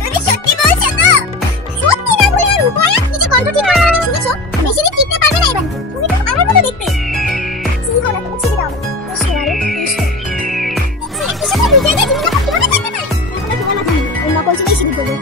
তুমি সত্যি বলছো তো? সত্যি না বলে আর উপায় আছে যে কণ্ঠ ঠিক করে শুনেছো? বেশি দিন টিকতে পারবে না এবার। তুমি তো আমার মতো দেখতে। কি হলো তুমি ছেড়ে দাও। এসো আরে এসো। একটু সাথে বুঝে গেছি তুমি না কিভাবে দেখতে পারে। এটা তোমার মাথা নেই। ওই নকল ছেলেই শুরু করবে।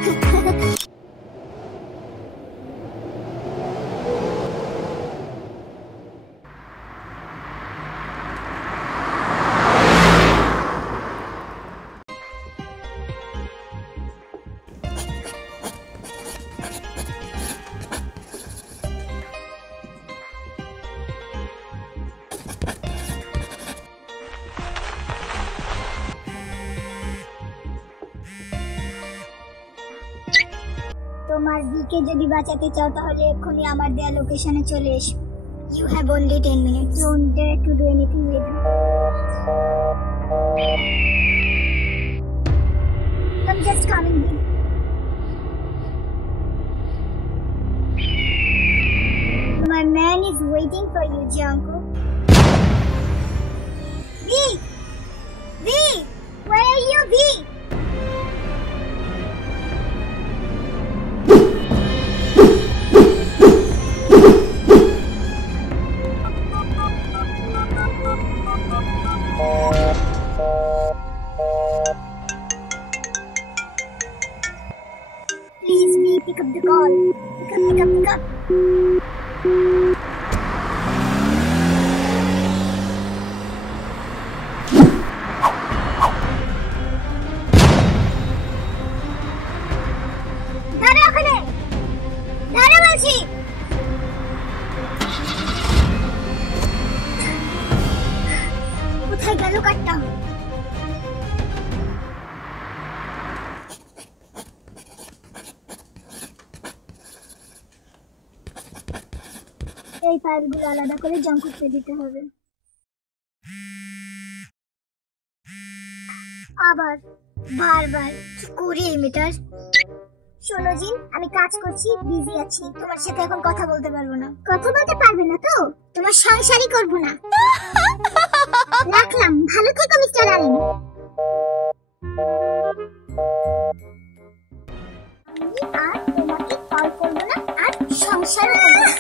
তোমার বিকে যদি বাঁচাতে চাও তাহলে এক্ষুনি আমার দেয়া লোকেশনে চলে এসো। You have only 10 minutes. Don't dare to do anything with her. I'm just coming in. My man is waiting for you, Jungkook. V! V! Where are you, V? Please, V, pick up the call. Pick up. দাঁড়া ওখানে! দাঁড়া বলছি! কোথায় গেল কাটটা? এই ফাইলগুলো আলাদা করে জঙ্কুককে দিতে হবে। আবার বারবার কি করি এই মেটার? শোনো জিন, আমি কাজ করছি, বিজি আছি, তোমার সাথে এখন কথা বলতে পারবো না। কথা বলতে পারবে না তো? তোমার সংসারই করবো না। রাখলাম, ভালো থেকো মিস্টার আলেন। আর তোমাকে কল করবো না, আর সংসারও করবো না।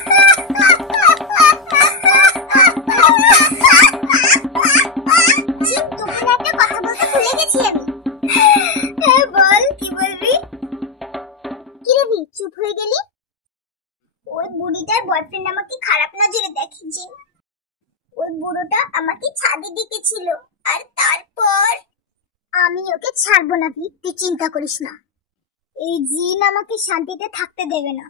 চুপ হয়ে গেলি? ওই বুড়িটার বয়ফ্রেন্ড আমাকে খারাপ নজরে দেখেছে। ওই বুড়োটা আমাকে ছাদে ডেকেছিল, আর তারপর আমি ওকে ছাড়বো না। তুই চিন্তা করিস না, এই জিন আমাকে শান্তিতে থাকতে দেবে না।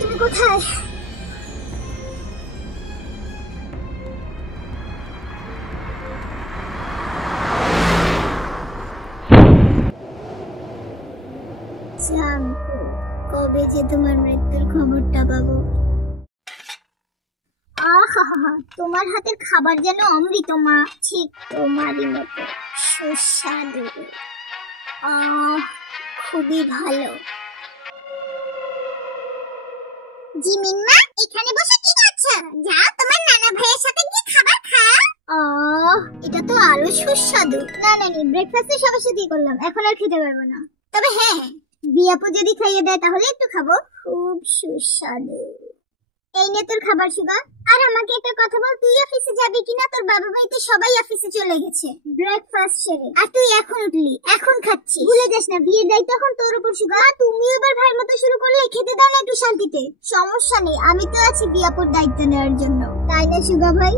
তুমি কোথায়? কবে যে তোমার মৃত্যুর খবরটা পাবো? আহা, তোমার হাতের খাবার যেন অমৃত মা, ঠিক তোমারই মতো সুস্বাদু। খুবই ভালো। জিমিন মা, এখানে বসে কি করছো? যাও তোমার নানা ভাইয়ের সাথে গিয়ে খাবার খাও। এটা তো আরো সুস্বাদু। না, ব্রেকফাস্টে সবার সাথেই করলাম, এখন আর খেতে পারবো না। তবে হ্যাঁ, বিয়াপু যদি খাইয়ে দেয় তাহলে একটু খাবো। খুব সুস্বাদু। এই নে তোর খাবার সুগা। আর আমাকে একটা কথা বল, তুই অফিসে যাবি কিনা? তোর বাবা বাড়িতে সবাই অফিসে চলে গেছে ব্রেকফাস্ট সেরে, আর তুই এখন উঠলি, এখন খাচ্ছিস। ভুলে যাস না, বিয়ের দায়িত্ব এখন তোর উপর সুগা। তুমি এবার ভাইয়ের মতো শুরু করলে, খেতে দাও না একটু শান্তিতে। সমস্যা নেই, আমি তো আছি বিয়াপুর দায়িত্ব নেওয়ার জন্য, তাই না সুগা ভাই?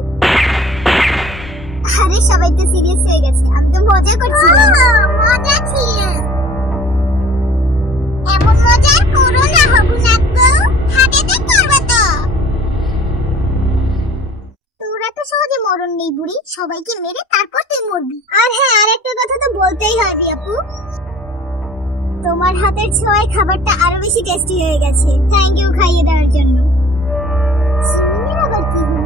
আরে সবাই তো সিরিয়াস হয়ে গেছে, আমি তো মজা করছিলাম। মজা ছিল। এমন মজা করো না হবু নাকবো, হাতেতে করবো তো। তোরা তো সহজে মরণ নেই বুড়ি, সবাইকে মেরে তারপর তুই মরবি। আর হ্যাঁ, আরেকটা কথা তো বলতেই হয় বিয়াপু, তোমার হাতের ছোঁয়ায় খাবারটা আরো বেশি টেস্টি হয়ে গেছে। থ্যাংক ইউ খাইয়ে দেওয়ার জন্য। জিমিনের আবার কি হলো?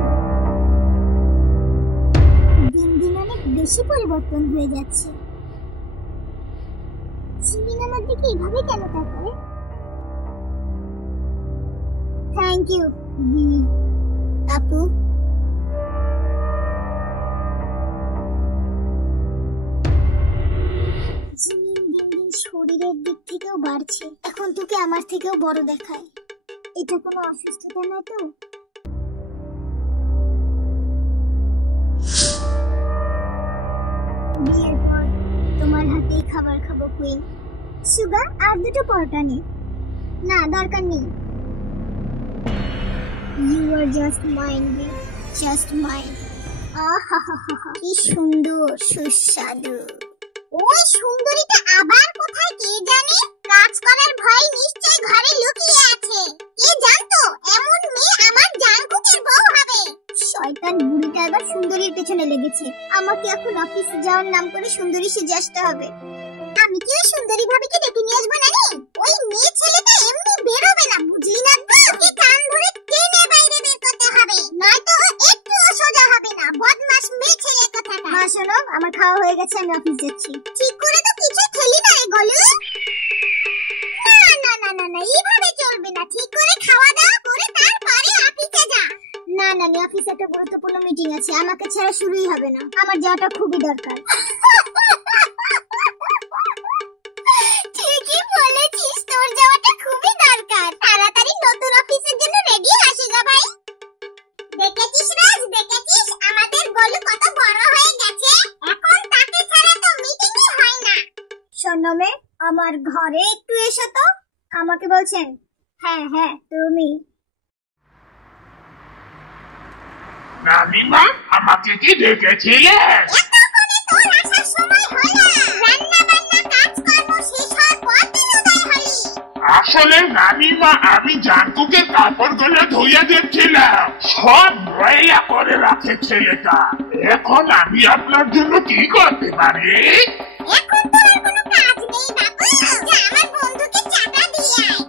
দিন দিন অনেক বেশি পরিবর্তন হয়ে যাচ্ছে। জিমিন আমার দিকে এভাবে কেন তাকায়? থ্যাংক ইউ আপু। বাড়ছে, এখন তোকে আমার থেকেও বড় দেখায়। এটা কোনো অসুস্থতা নয় তো? বিয়ের পর তোমার হাতেই খাবার খাবো কুইন। সুগার, আর দুটো পরোটা নে। না, দরকার নেই। You are just mine, just mine. আহাহাহা, কি সুন্দর, সুস্বাদু। ওই সুন্দরীটা আবার কোথায় কে জানে? কাজ করার ভয় নিশ্চয় ঘরে লুকিয়ে আছে। কে জানতো এমন মেয়ে আমার জাঙ্কুকের বউ হবে? শয়তান বুড়িটা এবার সুন্দরীর পেছনে লেগেছে। আমাকে এখন অফিসে যাওয়ার নাম করে সুন্দরী সেজে আসতে হবে। আমি কি ওই সুন্দরী ভাবিকে ডেকে নিয়ে আসবো নাকি? ওই মেয়ে ছেলেটা এমনি বেরোবে না, বুঝলি না তো? ওকে কান ধরে টেনে বাইরে বের করতে হবে, নয়তো ও একটুও সোজা হবে না। বদমাশ মেয়ে ছেলে কথাটা। মা শোনো, আমার খাওয়া হয়ে গেছে, আমি অফিস যাচ্ছি। ঠিক করে তো কিছু খেলি না রে গলু। না না না না না, এইভাবে চলবে না। ঠিক করে খাওয়া দাওয়া করে তারপরে অফিসে যা। না না, অফিসে একটা গুরুত্বপূর্ণ মিটিং আছে, আমাকে ছাড়া শুরুই হবে না। আমার যাওয়াটা খুবই দরকার। ঠিকই বলেছিস, তোর যাওয়াটা খুবই দরকার। তাড়াতাড়ি নতুন অফিসের জন্য রেডি আসি গো ভাই। দেখেছিস রাজ, দেখেছিস আমাদের গোলু কত বড় হয়ে গেছে। এখন তাকে ছাড়া তো মিটিংই হয় না। শোনো মে, আমার ঘরে একটু এসো তো। আমাকে বলছেন? হ্যাঁ হ্যাঁ, তুমি। নানিমা, আমাকে কি ডেকেছিলে? এতক্ষণে তোর আসার সময় হলো। রান্না বান্না কাজকর্ম শেষ হওয়ার পর তুই উদয় হলি। আসলে নানিমা, আমি জাঙ্কুকের কাপড়গুলো ধুইয়া দিচ্ছিলাম। সব ময়লা করে রাখে ছেলেটা। এখন আমি আপনার জন্য কি করতে পারি? এখন তো আর কোনো কাজ নেই বাবু, যা আমার বন্ধুকে চাটা দিয়ে আয়।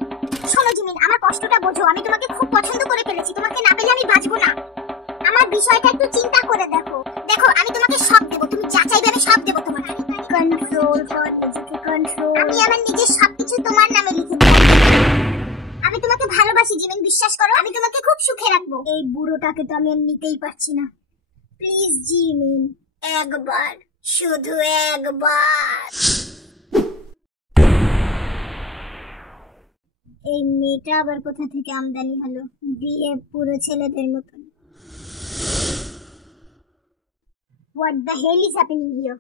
শোনো জিমিন, আমার কষ্টটা বোঝো। আমি তোমাকে খুব পছন্দ করে ফেলেছি, তোমাকে না পেলে আমি বাঁচবো না। আমার বিষয়টা একটু চিন্তা করে দেখো। দেখো, আমি তোমাকে সব দেব, তুমি যা চাইবে আমি সব দেব তোমাকে। কন্ট্রোল কর নিজেকে, কন্ট্রোল। আমি আমার নিজের সবকিছু তোমার নামে লিখে দেব। আমি তোমাকে ভালোবাসি জিমিন, বিশ্বাস করো। আমি তোমাকে খুব সুখে রাখবো। এই বুড়োটাকে তো আমি নিতেই পারছি না। প্লিজ জিমিন, একবার, শুধু একবার। এই মেয়েটা আবার কোথা থেকে আমদানি হলো? বিয়ে পুরো ছেলেদের মতন। What the hell is happening here?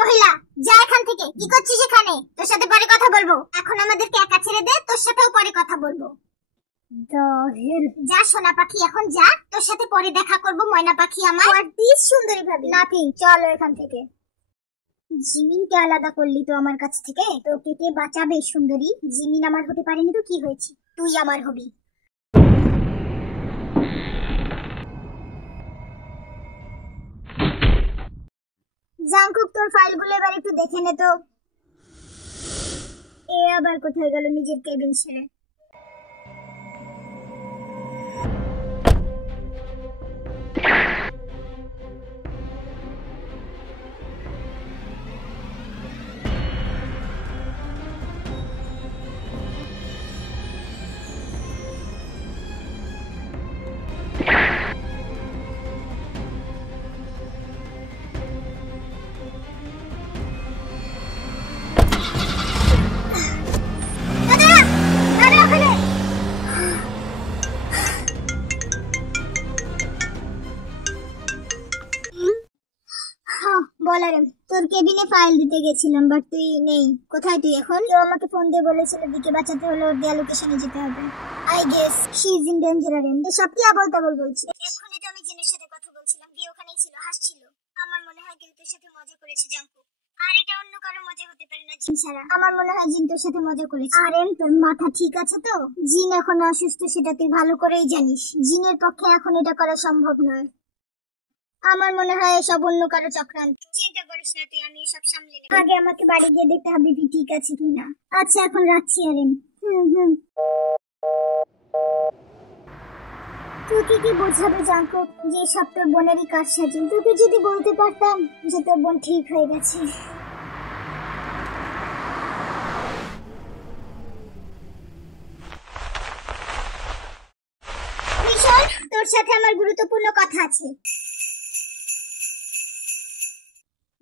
মহিলা, যা এখান থেকে। কি করছিস এখানে? তোর সাথে পরে কথা বলবো। এখন আমাদেরকে একা ছেড়ে দে, তোর সাথেও পরে কথা বলবো। যা সোনা পাখি, এখন যা, তোর সাথে পরে দেখা করবো ময়না পাখি আমার। আর দিস সুন্দরী ভাবি। নাথিং, চলো এখান থেকে। জিমিনকে আলাদা করলি তো আমার কাছ থেকে। তোকে কে বাঁচাবে সুন্দরী? জিমিন আমার হতে পারেনি তো কি হয়েছে, তুই আমার হবি। জাঙ্কুক, তোর ফাইলগুলো এবার একটু দেখে নে তো। এ আবার কোথায় গেল নিজের কেবিন ছেড়ে? বলারেম, তোর কেবিনে ফাইল দিতে গেছিলাম, বাট তুই নেই। কোথায় তুই এখন? কেউ আমাকে ফোন দিয়ে বলেছিল দিকে বাঁচাতে হলে ওর দেয়া লোকেশনে যেতে হবে। I guess she is in danger. এসব কি আবল-তাবল বলছিস? এখনই তো আমি জিনের সাথে কথা বলছিলাম, গিয়ে ওখানেই ছিল, হাসছিল। আমার মনে হয় কেউ তোর সাথে মজা করেছে জাঙ্কু। আর এটা অন্য কারো মজা হতে পারে না জিন ছাড়া। আমার মনে হয় জিন তোর সাথে মজা করেছে। আরে তোর মাথা ঠিক আছে তো? জিন এখন অসুস্থ, সেটা তুই ভালো করেই জানিস। জিনের পক্ষে এখন এটা করা সম্ভব নয়। আমার মনে হয় সব অন্য কারো চক্রান্ত। চিন্তা করিস না তুই, আমি সব সামলে নেব। আগে আমাকে বাড়ি গিয়ে দেখতে হবে তুই ঠিক আছে কিনা। আচ্ছা, এখন রাখছি আরেম। তোকে কি বোঝাবে জাঙ্কুক যে সব তোর বোনেরই কারসাজি? তোকে যদি বলতে পারতাম যে তোর বোন ঠিক হয়ে গেছে। তোর সাথে আমার গুরুত্বপূর্ণ কথা আছে।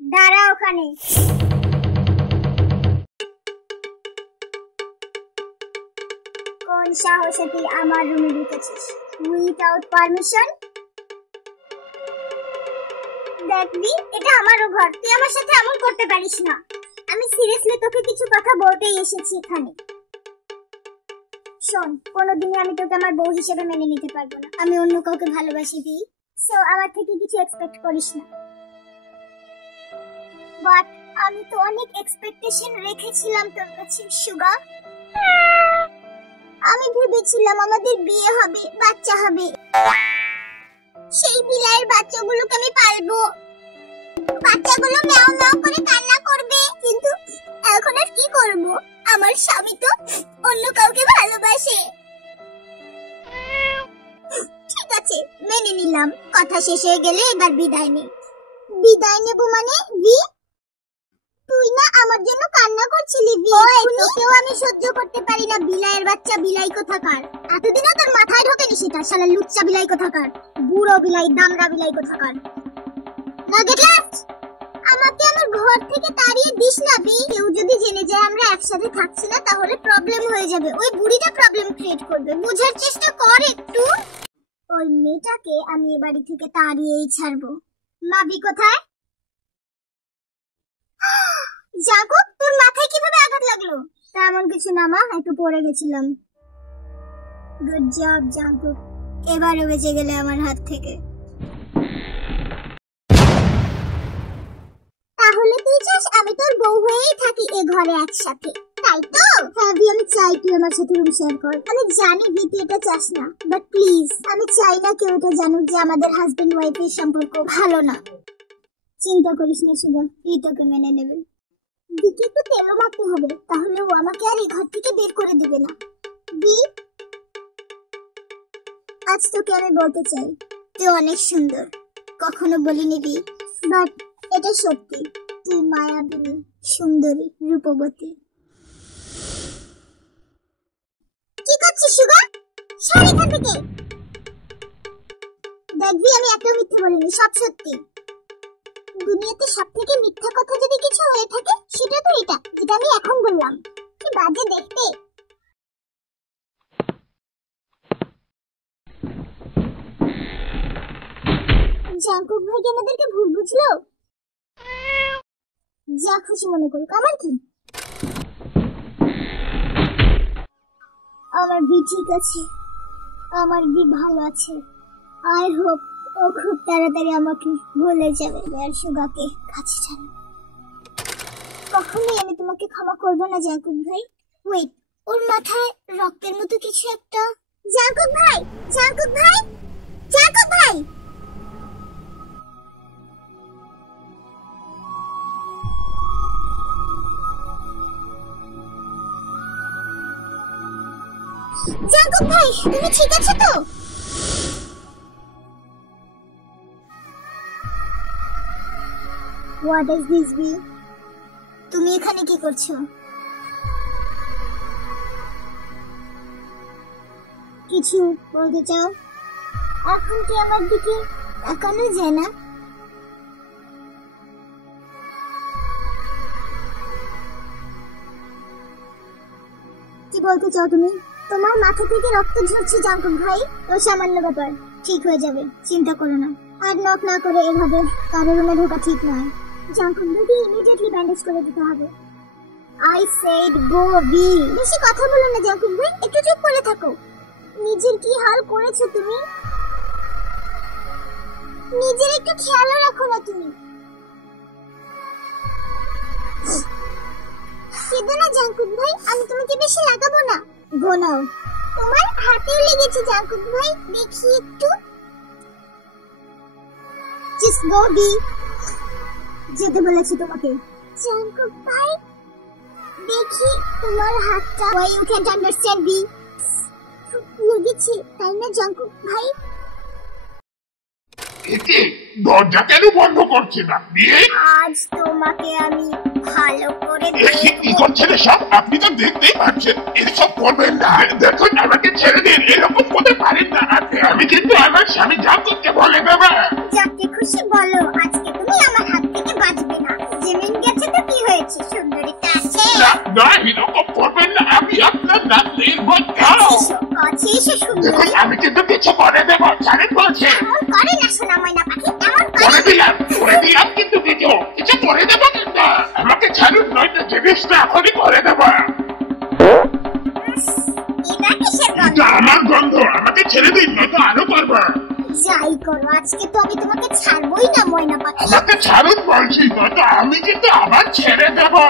দাঁড়া ওখানে। কোন সাহসে তুই আমার রুমে ঢুকেছিস উইথাউট পারমিশন? দেখবি, এটা আমারও ঘর, তুই আমার সাথে এমন করতে পারিস না। আমি সিরিয়াসলি তোকে কিছু কথা বলতেই এসেছি এখানে। শোন, কোনোদিনই আমি তোকে আমার বউ হিসেবে মেনে নিতে পারবো না। আমি অন্য কাউকে ভালোবাসি দিই, সো আমার থেকে কিছু এক্সপেক্ট করিস না। বাট আমি তো অনেক এক্সপেকটেশন রেখেছিলাম তোর কাছে সুগা। আমি ভেবেছিলাম আমাদের বিয়ে হবে, বাচ্চা হবে, সেই বিলাইয়ের বাচ্চাগুলোকে আমি পালবো, বাচ্চাগুলো ম্যাও ম্যাও করে কান্না করবে। কিন্তু এখন আর কি করব, আমার স্বামী তো অন্য কাউকে ভালোবাসে। ঠিক আছে, মেনে নিলাম। কথা শেষ হয়ে গেলে এবার বিদায় নে। বিদায় নেব মানে? তুই না আমার জন্য কান্না করছিলি? তোকেও আমি সহ্য করতে পারি না, বিলাইয়ের বাচ্চা, বিলাই কোথাকার। এতদিনও তোর মাথায় ঢোকেনি সেটা? শালা লুচ্চা বিলাই কোথাকার, বুড়ো বিলাই, দামড়া বিলাই কোথাকার। না গেট লাস্ট, আমাকে আমার ঘর থেকে তাড়িয়ে দিস না বি। কেউ যদি জেনে যায় আমরা একসাথে থাকছি না, তাহলে প্রবলেম হয়ে যাবে। ওই বুড়িটা প্রবলেম ক্রিয়েট করবে, বোঝার চেষ্টা কর একটু। ওই মেয়েটাকে আমি এ বাড়ি থেকে তাড়িয়েই ছাড়বো। মাবি কোথায়? জাঙ্কুক, তোর মাথায় কিভাবে আঘাত লাগলো? তেমন কিছু না মা, একটু পড়ে গেছিলাম। গুড জব জাঙ্কুক, এবারও বেঁচে গেলে আমার হাত থেকে। তাহলে তুই চাস আমি তোর বউ হয়েই থাকি এ ঘরে একসাথে, তাই তো? হ্যাঁ ভি, আমি চাই তুই আমার সাথে রুম শেয়ার কর। আমি জানি ভি তুই এটা চাস না, বাট প্লিজ, আমি চাই না কেউ এটা জানুক যে আমাদের হাজবেন্ড ওয়াইফের সম্পর্ক ভালো না। চিন্তা করিস না সুগা, তুই তোকে মেনে নেবে। দিকে একটু তেলও মাখতে হবে, তাহলে ও আমাকে আর এই ঘর থেকে বের করে দিবে না। বি, আজ তোকে আমি বলতে চাই তুই অনেক সুন্দর, কখনো বলিনি বি, বাট এটা সত্যি। তুই মায়াবিনী, সুন্দরী, রূপবতী। কি করছিস সুগা? সর এখান থেকে। দেখবি, আমি একটাও মিথ্যে বলিনি, সব সত্যি। দুনিয়াতে সবথেকে মিথ্যা কথা যদি কিছু হয়ে থাকে সেটা তো এটা, যেটা আমি এখন বললাম। কি বাজে দেখতে। জাঙ্কুক ভাই আমাদেরকে ভুল বুঝলো? যা খুশি মনে করুক, আমার কি? আমার বি ঠিক আছে, আমার বি ভালো আছে। আই হোপ ও খুব তাড়াতাড়ি আমাকে ভুলে যাবে আর সুগাকে কাছে টানবে। কখনোই আমি তোমাকে ক্ষমা করবো না জাঙ্কুক ভাই। ওয়েট, ওর মাথায় রক্তের মতো কিছু একটা। জাঙ্কুক ভাই, জাঙ্কুক ভাই, জাঙ্কুক ভাই! জাঙ্কুক ভাই, তুমি ঠিক আছো তো? What is this be? তুমি এখানে কি করছো? কিছু বলতে চাও? এখন কি আমার দিকে তাকানো যায় না? কি বলতে চাও তুমি? তোমার মাথা থেকে রক্ত ঝরছে জাঙ্কুক ভাই। ও সামান্য ব্যাপার, ঠিক হয়ে যাবে, চিন্তা করো না। আর নক না করে এভাবে কারোর রুমে ঢোকা ঠিক নয়। জাঙ্কুক ভাইকে ইমিডিয়েটলি ব্যান্ডেজ করে দিতে হবে। আই সেড গো বি। বেশি কথা বলো না জাঙ্কুক ভাই, একটু চুপ করে থাকো। নিজের কি হাল করেছো তুমি? নিজের একটু খেয়াল রাখো না তুমি। কেঁদো না জাঙ্কুক ভাই, আমি তোমাকে বেশি লাগাবো না। গোনাও, তোমার হাতেও লেগেছে জাঙ্কুক ভাই, দেখি একটু। জাস্ট গো বি, যেতে বলেছি তোমাকে। জাঙ্কুক ভাই, দেখি তোমার হাতটা। Why you can't understand me? লেগেছে তাই না জাঙ্কুক ভাই? একে দরজা কেন বন্ধ করছে না? আজ তোমাকে আমি ভালো করে কি করছেন এসব? আপনি তো দেখতেই পাচ্ছেন, এসব করবেন না। দেখুন, আমাকে ছেড়ে দিন, এরকম করতে পারেন না। আমি কিন্তু আমার আমি কিন্তু কিছু করে দেবো, জানেন বলছে। এমন করে না সোনা ময়না পাখি, এমন করে করে দিলাম কিন্তু কিছু করে দেবো কিন্তু। আমাকে ছাড়ুন, নয়তো জিনিসটা এখনই করে দেবো। এটা কিসের গন্ধ? এটা আমার গন্ধ, আমাকে ছেড়ে দিন, নয়তো আরো করবো। যাই করো, আজকে তো আমি তোমাকে ছাড়বই না ময়না পাখি। আমাকে ছাড়ুন বলছি, নয়তো আমি কিন্তু আবার ছেড়ে দেবো।